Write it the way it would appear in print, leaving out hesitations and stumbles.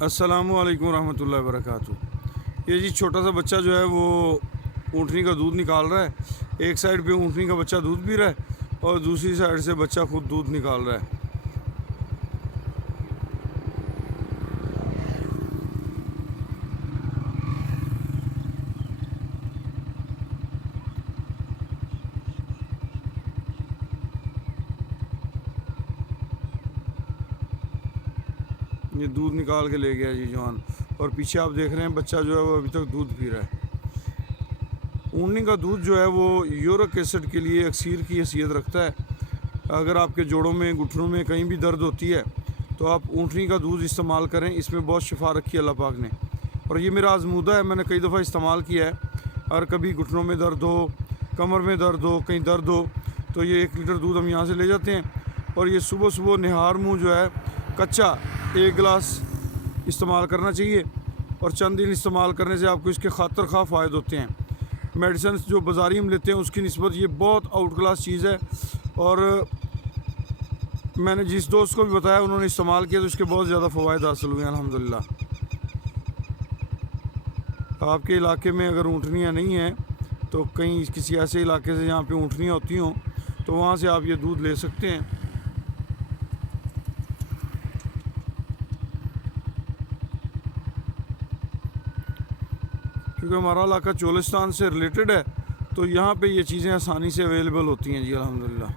अस्सलामुअलैकुम रहमतुल्लाहि वबरकातुहू। ये जी छोटा सा बच्चा जो है वो ऊँटनी का दूध निकाल रहा है। एक साइड पे ऊँटनी का बच्चा दूध पी रहा है और दूसरी साइड से बच्चा खुद दूध निकाल रहा है। ये दूध निकाल के ले गया जी जवान, और पीछे आप देख रहे हैं बच्चा जो है वो अभी तक दूध पी रहा है। ऊँटनी का दूध जो है वो यूरिक एसिड के लिए अक्सीर की हैसियत रखता है। अगर आपके जोड़ों में, घुटनों में कहीं भी दर्द होती है तो आप ऊँटनी का दूध इस्तेमाल करें। इसमें बहुत शिफा रखी है अल्लाह पाक ने, और ये मेरा आजमूदा है, मैंने कई दफ़ा इस्तेमाल किया है। और कभी घुटनों में दर्द हो, कमर में दर्द हो, कहीं दर्द हो तो ये 1 लीटर दूध हम यहाँ से ले जाते हैं, और ये सुबह सुबह निहार मुँह जो है कच्चा 1 गिलास इस्तेमाल करना चाहिए। और चंद दिन इस्तेमाल करने से आपको इसके खातर खा फ़ायदे होते हैं। मेडिसिन जो बाज़ारी हम लेते हैं उसकी निस्बत ये बहुत आउट क्लास चीज़ है, और मैंने जिस दोस्त को भी बताया उन्होंने इस्तेमाल किया तो इसके बहुत ज़्यादा फ़वाइद हासिल हुए अल्हम्दुलिल्लाह। आपके इलाके में अगर ऊँटनियाँ नहीं हैं तो कहीं किसी ऐसे इलाके से जहाँ पे ऊँटनियाँ होती हों तो वहाँ से आप ये दूध ले सकते हैं। क्योंकि हमारा इलाका चोलिस्तान से रिलेटेड है तो यहाँ पे ये चीज़ें आसानी से अवेलेबल होती हैं जी अल्हम्दुलिल्लाह।